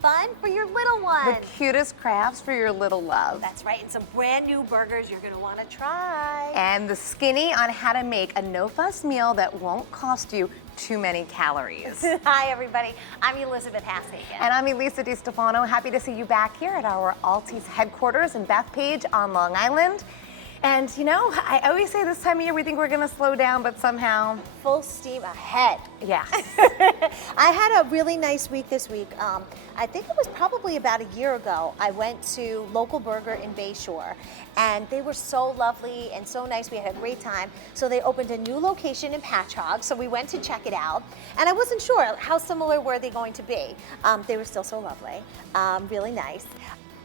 fun for your little one. The cutest crafts for your little love. That's right, and some brand new burgers you're gonna wanna try. And the Skinny on how to make a no-fuss meal that won't cost you too many calories. Hi everybody, I'm Elizabeth Hastigan. And I'm Elisa DiStefano. Happy to see you back here at our Altis headquarters in Bethpage on Long Island. And you know, I always say this time of year we think we're gonna slow down, but somehow... Full steam ahead. Yeah. I had a really nice week this week. I think it was probably about a year ago. I went to Local Burger in Bayshore, and they were so lovely and so nice. We had a great time. So they opened a new location in Patchogue, so we went to check it out. And I wasn't sure how similar were they going to be. They were still so lovely, really nice.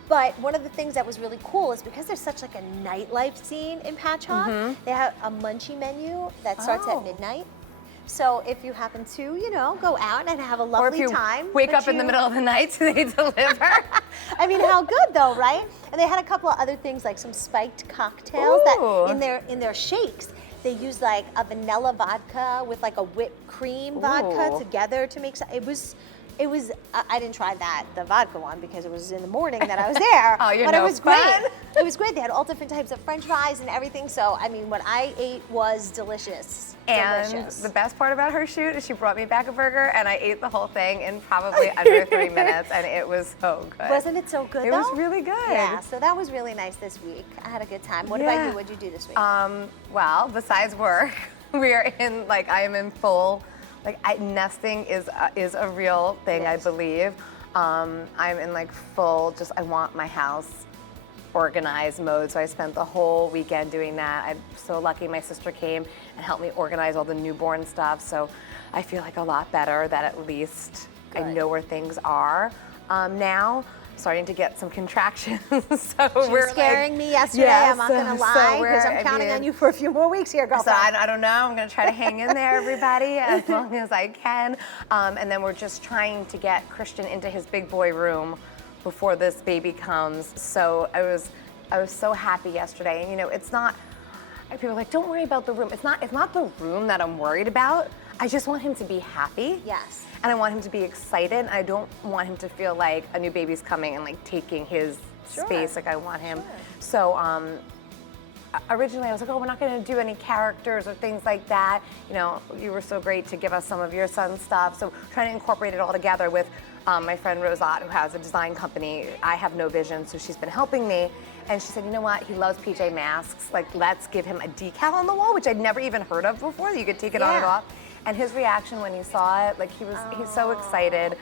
But one of the things that was really cool is because there's such like a nightlife scene in Patchogue, they have a munchie menu that starts at midnight. So if you happen to, you know, go out and have a lovely time. Or if you wake up in the middle of the night, so they deliver. I mean, how good though, right? And they had a couple of other things like some spiked cocktails that in their shakes. They use like a vanilla vodka with like a whipped cream vodka together to make it was, I didn't try the vodka one because it was in the morning that I was there. But it was great. It was great. They had all different types of French fries and everything. So, I mean, what I ate was delicious. And the best part about her shoot is she brought me back a burger and I ate the whole thing in probably under 3 minutes and it was so good. Wasn't it so good though? It was really good. Yeah, so that was really nice this week. I had a good time. What about you? What did you do this week? Well, besides work, I am in full, nesting is a real thing, I believe. I'm in full, I want my house organized mode, so I spent the whole weekend doing that. I'm so lucky my sister came and helped me organize all the newborn stuff, so I feel a lot better that at least I know where things are. Now, starting to get some contractions. So we're scaring me yesterday, I'm not gonna lie, because I'm counting on you for a few more weeks here, girlfriend. So I don't know, I'm gonna try to hang in there, everybody, as long as I can. And then we're just trying to get Christian into his big boy room before this baby comes. So I was so happy yesterday. And you know, it's not, people are like, don't worry about the room. It's not the room that I'm worried about. I just want him to be happy. Yes. And I want him to be excited. I don't want him to feel like a new baby's coming and taking his space. I want him. So originally I was like, oh, we're not gonna do any characters or things like that. You know, you were so great to give us some of your son's stuff. So trying to incorporate it all together with my friend Rosette, who has a design company. I have no vision, so she's been helping me. And she said, you know what, he loves PJ Masks. Let's give him a decal on the wall, which I'd never even heard of before. You could take it on and off. And his reaction when he saw it, he's so excited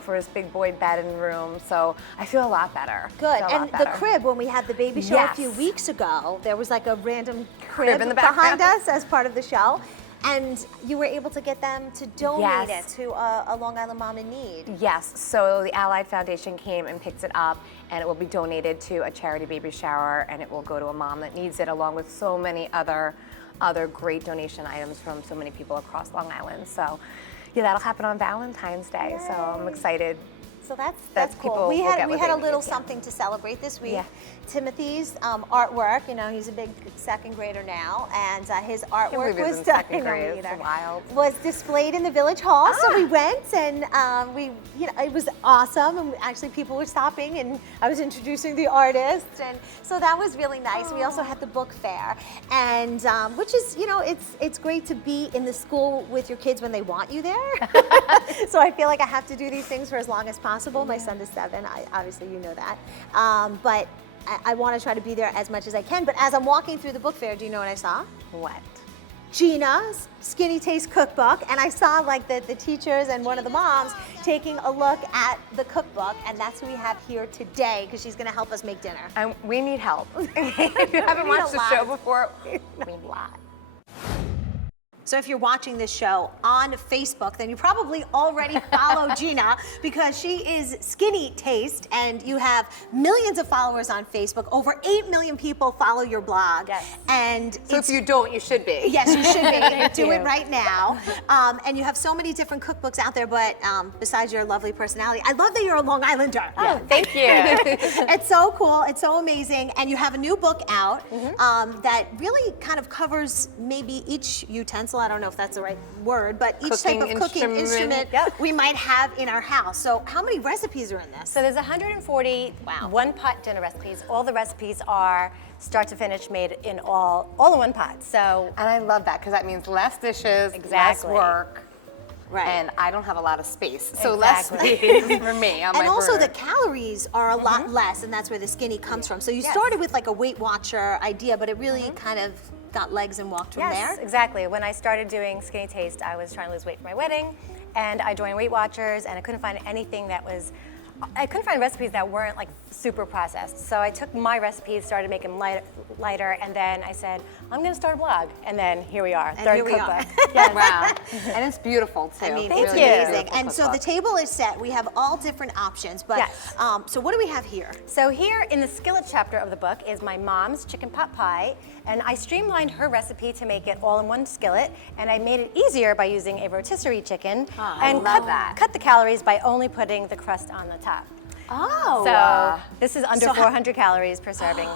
for his big boy bed and room. So I feel a lot better. Good. And the crib, when we had the baby show a few weeks ago, there was a random crib in the behind us as part of the show. And you were able to get them to donate it to a Long Island mom in need. Yes, so the Allied Foundation came and picked it up, and it will be donated to a charity baby shower, and it will go to a mom that needs it, along with so many other great donation items from so many people across Long Island. So yeah, that'll happen on Valentine's Day. Yay. So I'm excited. So that's cool. We had a little something to celebrate this week. Timothy's artwork, you know, he's a big second grader now, and his artwork was displayed in the Village Hall. So we went and it was awesome. And actually, people were stopping, and I was introducing the artist, and so that was really nice. We also had the book fair, and which is, you know, it's great to be in the school with your kids when they want you there. So I feel like I have to do these things for as long as possible. My son is 7. Obviously, you know that, but I want to try to be there as much as I can. But as I'm walking through the book fair, do you know what I saw? What? Gina's Skinny Taste cookbook, and I saw the teachers and one of the moms taking a look at the cookbook, and that's who we have here today because she's going to help us make dinner. And we need help. If you haven't watched the show before, we need a lot. So if you're watching this show on Facebook, then you probably already follow Gina because she is Skinny Taste, and you have millions of followers on Facebook. Over 8 million people follow your blog. Yes. And so if you don't, you should be. Yes, you should be. Do it right now. And you have so many different cookbooks out there, but besides your lovely personality, I love that you're a Long Islander. Oh, thank you. It's so cool. It's so amazing. And you have a new book out that really kind of covers maybe each utensil utensil, I don't know if that's the right word, but each type of cooking instrument we might have in our house. So how many recipes are in this? So there's 140 one-pot dinner recipes. All the recipes are start to finish made in all in one pot. So and I love that because that means less dishes, less work. Right. And I don't have a lot of space, so less space for me on my And also burner. the calories are a lot less, and that's where the skinny comes from. So you started with like a Weight Watcher idea, but it really kind of got legs and walked from there. Yes, exactly. When I started doing Skinny Taste, I was trying to lose weight for my wedding, and I joined Weight Watchers, and I couldn't find anything that was, I couldn't find recipes that weren't like super processed. So I took my recipes, started making them lighter, and then I said, I'm gonna start a blog. And then here we are, third cookbook. Yes. Wow. And it's beautiful too. I mean, Thank it's you. amazing. And so the table is set. We have all different options, but so what do we have here? So here in the skillet chapter of the book is my mom's chicken pot pie, and I streamlined her recipe to make it all in one skillet, and I made it easier by using a rotisserie chicken and cut the calories by only putting the crust on the top. Oh. So this is under 400 calories per serving.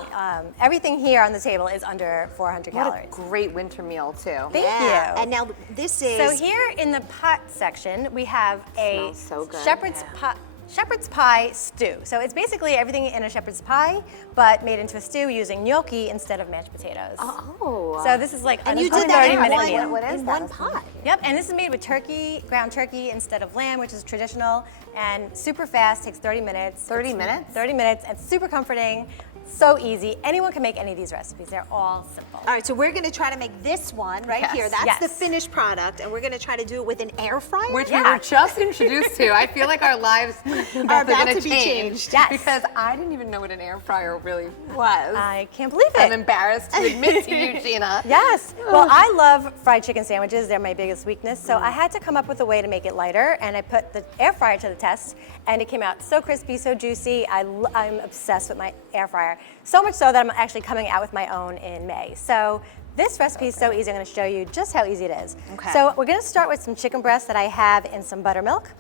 Everything here on the table is under 400 calories. What a great winter meal too. Thank you. And now this is... So here in the pot section, we have a so good. shepherd's pie stew. So it's basically everything in a shepherd's pie, but made into a stew using gnocchi instead of mashed potatoes. Oh. So this is like and a you did that 30-minute meal. in one pot. Yep, and this is made with turkey, ground turkey instead of lamb, which is traditional, and super fast, takes 30 minutes. 30 minutes? 30 minutes, and super comforting. So easy. Anyone can make any of these recipes. They're all simple. All right, so we're going to try to make this one right here. That's the finished product, and we're going to try to do it with an air fryer. Which we were just introduced to. I feel like our lives are about to be changed. Yes. Because I didn't even know what an air fryer really was. I can't believe it. I'm embarrassed to admit to you, Gina. Yes. Well, I love fried chicken sandwiches. They're my biggest weakness. So I had to come up with a way to make it lighter, and I put the air fryer to the test, and it came out so crispy, so juicy. I'm obsessed with my air fryer. So much so that I'm actually coming out with my own in May. So this recipe is so easy. I'm going to show you just how easy it is. Okay. So we're going to start with some chicken breast that I have in some buttermilk.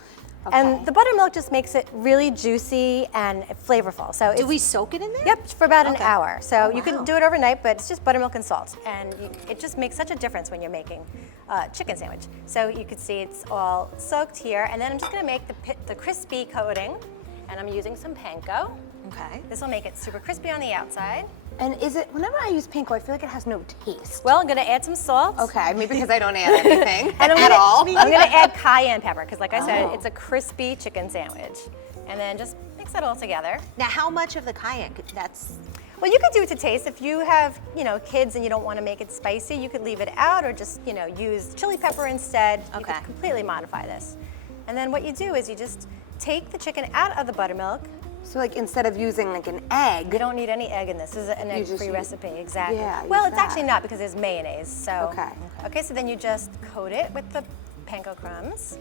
And the buttermilk just makes it really juicy and flavorful. So do we soak it in there? Yep, for about an hour. So you can do it overnight, but it's just buttermilk and salt. And it just makes such a difference when you're making a chicken sandwich. So you can see it's all soaked here. And then I'm just going to make the crispy coating. And I'm using some panko. Okay. This will make it super crispy on the outside. And is it, whenever I use panko, I feel like it has no taste. Well, I'm gonna add some salt. Okay, maybe because I don't add anything and at all. I'm gonna add cayenne pepper, because like I said, it's a crispy chicken sandwich. And then just mix it all together. Now, how much of the cayenne? Well, you could do it to taste. If you have, kids and you don't want to make it spicy, you could leave it out or just, use chili pepper instead. Okay. You could completely modify this. And then what you do is you just take the chicken out of the buttermilk. So like instead of using like an egg. You don't need any egg in this. This is an egg-free recipe, exactly. Yeah, well, it's actually not because there's mayonnaise. So Okay, so then you just coat it with the panko crumbs.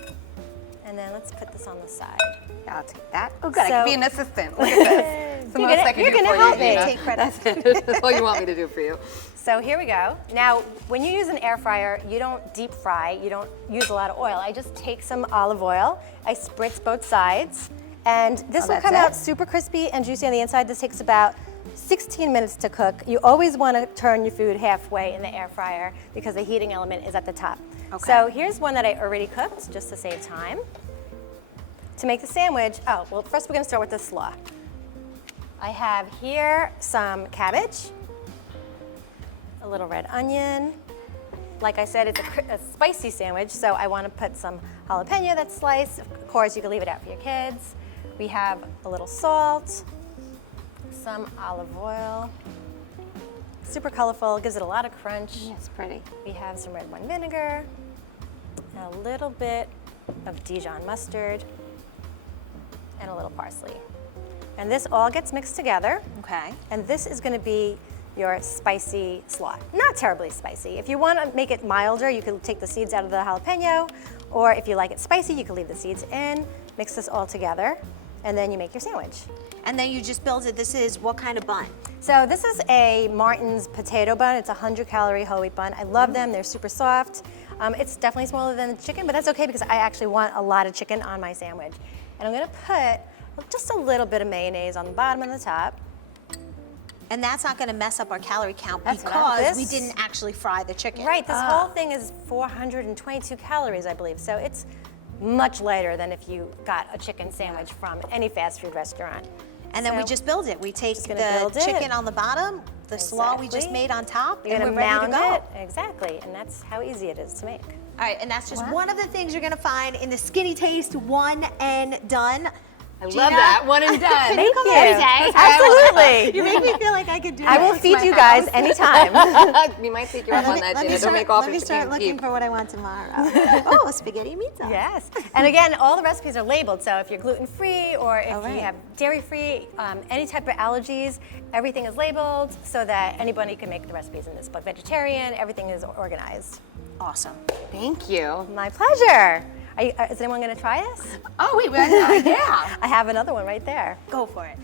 And then let's put this on the side. Yeah, I'll take that. Oh, good. I So- can be an assistant. Look at this. It's the most I can you're do gonna for help you, me. Gina. Take credit. That's it. That's all you want me to do for you. So here we go. Now, when you use an air fryer, you don't deep fry. You don't use a lot of oil. I just take some olive oil. I spritz both sides. And this will come out super crispy and juicy on the inside. This takes about 16 minutes to cook. You always want to turn your food halfway in the air fryer because the heating element is at the top. Okay. So here's one that I already cooked just to save time. To make the sandwich, first we're going to start with the slaw. I have here some cabbage, a little red onion. Like I said, it's a spicy sandwich, so I want to put some jalapeno that's sliced. Of course, you can leave it out for your kids. We have a little salt, some olive oil. Super colorful, gives it a lot of crunch. Yeah, it's pretty. We have some red wine vinegar, and a little bit of Dijon mustard, and a little parsley. And this all gets mixed together. Okay. And this is going to be your spicy slaw. Not terribly spicy. If you want to make it milder, you can take the seeds out of the jalapeno, or if you like it spicy, you can leave the seeds in, mix this all together, and then you make your sandwich. And then you just build it. This is what kind of bun? So this is a Martin's potato bun. It's a 100-calorie whole wheat bun. I love them. They're super soft. It's definitely smaller than the chicken, but that's okay because I actually want a lot of chicken on my sandwich. And I'm going to put just a little bit of mayonnaise on the bottom and the top. And that's not going to mess up our calorie count because we didn't actually fry the chicken. Right, this whole thing is 422 calories, I believe. So it's much lighter than if you got a chicken sandwich from any fast food restaurant. And then we just build it. We take the chicken on the bottom, the slaw we just made on top, and we're ready to go. Exactly, and that's how easy it is to make. All right, and that's just one of the things you're gonna find in the Skinny Taste One and Done. I love that, one and done. Thank you. Absolutely. You make me feel like I could do I will feed you guys anytime. We might take you up on that, Gina. Don't make offers. Let me start looking for what I want tomorrow. Oh, spaghetti meatball. Yes. And again, all the recipes are labeled. So if you're gluten-free or if you have dairy-free, any type of allergies, everything is labeled so that anybody can make the recipes in this book. Vegetarian, everything is organized. Awesome. Thank you. My pleasure. Is anyone going to try this? Oh, wait, yeah. I have another one right there. Go for it.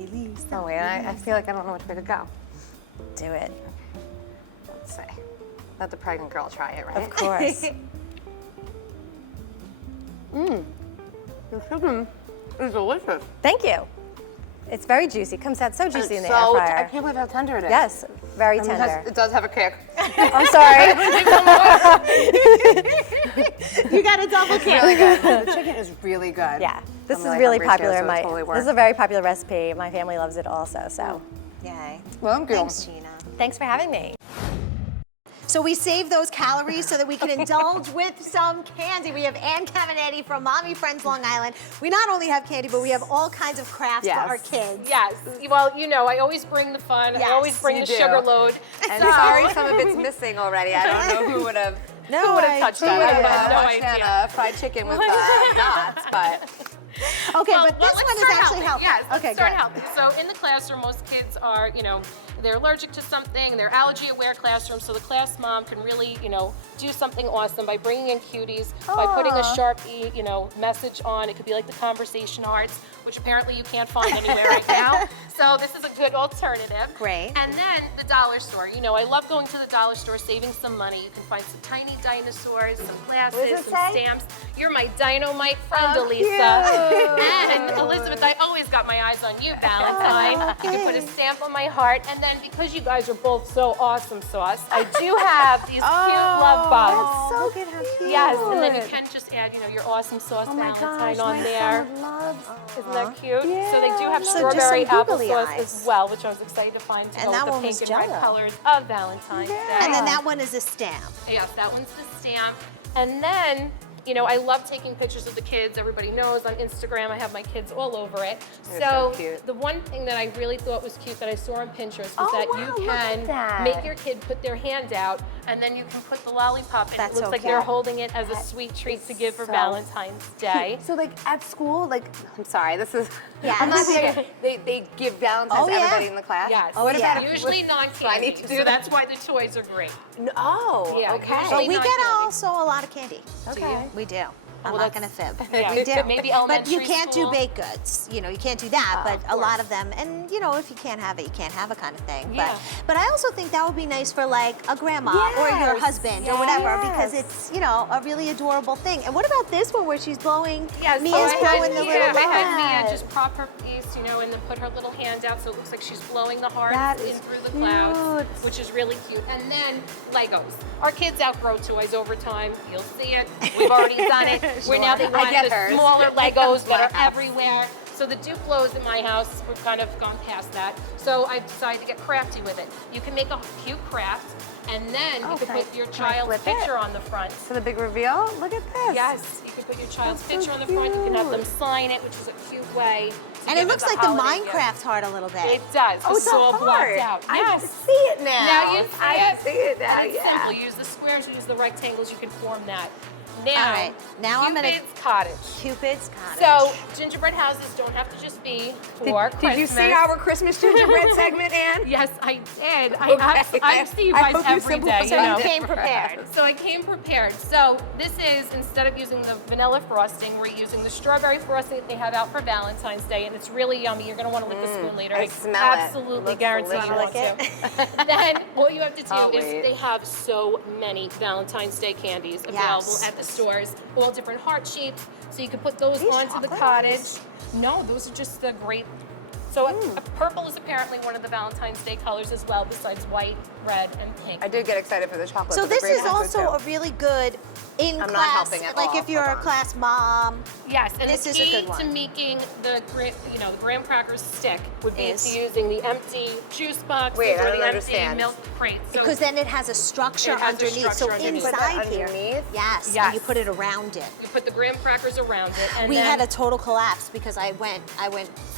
Elisa. Oh, wait, I feel like I don't know which way to go. Do it. Let's see. Let the pregnant girl try it, right? Of course. The chicken is delicious. Thank you. It's very juicy. It comes out so juicy in the air I fryer. can't believe how tender it is. Yes, very tender. It does have a kick. I'm sorry. You got a double kick. Really good. The chicken is really good. Yeah, this I'm is really popular. Too, so This is a very popular recipe. My family loves it also. So, Yay. Well, thank you. Thanks, Gina. thanks for having me. So we save those calories so that we can indulge with some candy. We have Ann Cavanetti from Momee Friends Long Island. We not only have candy, but we have all kinds of crafts for our kids. Yes. Well, you know, I always bring the fun. I always bring the sugar load. And sorry some of it's missing already. I don't know who would have touched that. I have no idea. Fried chicken with dots, but... Okay, but this one is actually healthy. Yes, okay, start healthy. So in the classroom, most kids are, you know, they're allergic to something, they're allergy-aware classroom, so the class mom can really, you know, do something awesome by bringing in cuties, by putting a Sharpie, you know, message on. It could be like the conversation arts, which apparently you can't find anywhere right now. So this is a good alternative. Great. And then the dollar store. You know, I love going to the dollar store, saving some money. You can find some tiny dinosaurs, some glasses, some stamps. You're my dynamite friend, Elisa. And Elizabeth, I always got my eyes on you, Valentine. You can put a stamp on my heart. And then because you guys are both so awesome sauce, I do have these cute love bugs. So good, how cute. Yes, and then you can just add, you know, your awesome sauce Valentine on there. Isn't that cute? Yeah. So they do have So just strawberry some googly applesauce eyes. as well, which I was excited to find to And go that with one the was pink and red Jell-O. colors of Valentine's Day. And then that one is a stamp. Yes, that one's the stamp. And then, you know, I love taking pictures of the kids. Everybody knows on Instagram, I have my kids all over it. So cute. The one thing that I really thought was cute that I saw on Pinterest was that you can make your kid put their hand out and then you can put the lollipop and it looks like they're holding it as a sweet treat to give for Valentine's Day. So like at school, like, I'm sorry, this is, Yes. I'm not saying they give Valentine's to everybody in the class? Yes. What about usually non-candy, need to do so that's why the toys are great. Oh, Yeah, okay. usually But we not get candy. also a lot of candy. Okay. We do. I'm Well, not going to fib. Yeah, We do. maybe But elementary you can't school. do baked goods. You know, you can't do that. But a lot of them, and you know, if you can't have it, you can't have it kind of thing. Yeah. But I also think that would be nice for like a grandma or your husband or whatever because it's, you know, a really adorable thing. And what about this one where she's blowing, Yes, Mia's blowing the little I had hat. Mia just prop her piece, you know, and then put her little hand out so it looks like she's blowing the hearts That in is through the clouds, which is really cute. And then Legos. Our kids outgrow toys over time. You'll see it. We've already done it. We're now they want the smaller Legos that are everywhere. So the Duplos in my house, we've kind of gone past that. So I decided to get crafty with it. You can make a cute craft, and then you can put your child's picture on the front. For the big reveal? Look at this. Yes, you can put your child's picture on the front. You can have them sign it, which is a cute way. And it looks like the Minecraft heart a little bit. It does. Oh, it's all a blocked heart. out. I Yes. see it now. Now you see I it. see it now, And it's yeah. simple. Use the squares, use the rectangles. You can form that. Now, All right. Now I'm gonna Cupid's Cottage. Cupid's Cottage. So gingerbread houses don't have to just be for Christmas. Did you see our Christmas gingerbread segment, Ann? Yes, I did. I see you guys every day. You So know. you came prepared. So I came prepared. So this is, instead of using the vanilla frosting, we're using the strawberry frosting that they have out for Valentine's Day, and it's really yummy. You're gonna want to lick the spoon later. I smell it. absolutely Looks guarantee you delicious. want to. Then what you have to do I'll is wait. they have so many Valentine's Day candies available at the stores, all different heart shapes. So you can put those onto the cottage. No, those are just the great So purple is apparently one of the Valentine's Day colors as well, besides white, red, and pink. I did get excited for the chocolate. So but the this grape is was good, also too. a really good in I'm class, not helping at like all. if you're a Hold on. class mom. Yes, and This the is a key good one. to making the graham crackers stick would be Is? to using the empty juice boxes Wait, I or don't the empty understand. milk crates. So Because then it has a structure It has a underneath. structure So underneath. Put that inside here, underneath? yes, Yes. and you put it around it. you put the graham crackers around it, and We then had a total collapse because I went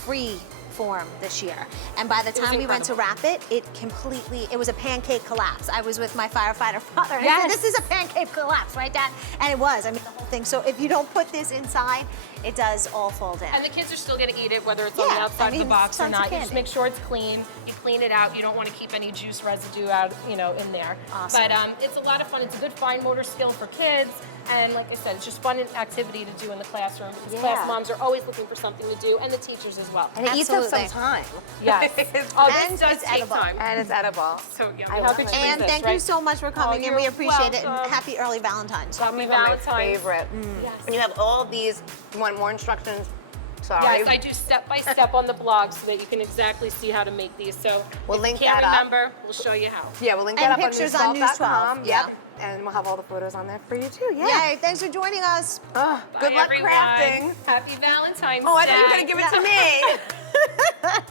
free form this year, and by the time we went to wrap it, it was a pancake collapse. I was with my firefighter father. And I said, this is a pancake collapse, right, Dad? And it was. I mean, the whole thing. So if you don't put this inside, it does all fold in. And the kids are still going to eat it, whether it's on Yeah, the outside I of the mean, box or tons of not. You just candy. make sure it's clean. You clean it out. You don't want to keep any juice residue out, in there. Awesome. But it's a lot of fun. It's a good fine motor skill for kids. And like I said, it's just fun activity to do in the classroom because class moms are always looking for something to do, and the teachers as well. And it eats up some Absolutely. time. Yes. And this does it's take edible. time. And it's edible. So yeah, I how love could it. you And resist, thank right? you so much for coming, and you're we appreciate it. welcome. And happy early Valentine's. Some Happy of my Valentine's. favorite. Yes. And you have all these. You want more instructions? Sorry. Yes, I do step by step on the blog so that you can exactly see how to make these. So We'll if link you can't that up. remember, we'll show you how. Yeah, we'll link And that up pictures on on News 12.com. 12, Yep. yeah. And we'll have all the photos on there for you too. Yeah. Yay, thanks for joining us. Oh, good Bye, luck everyone. crafting. Happy Valentine's Oh, I Day. thought you were going to give it to me.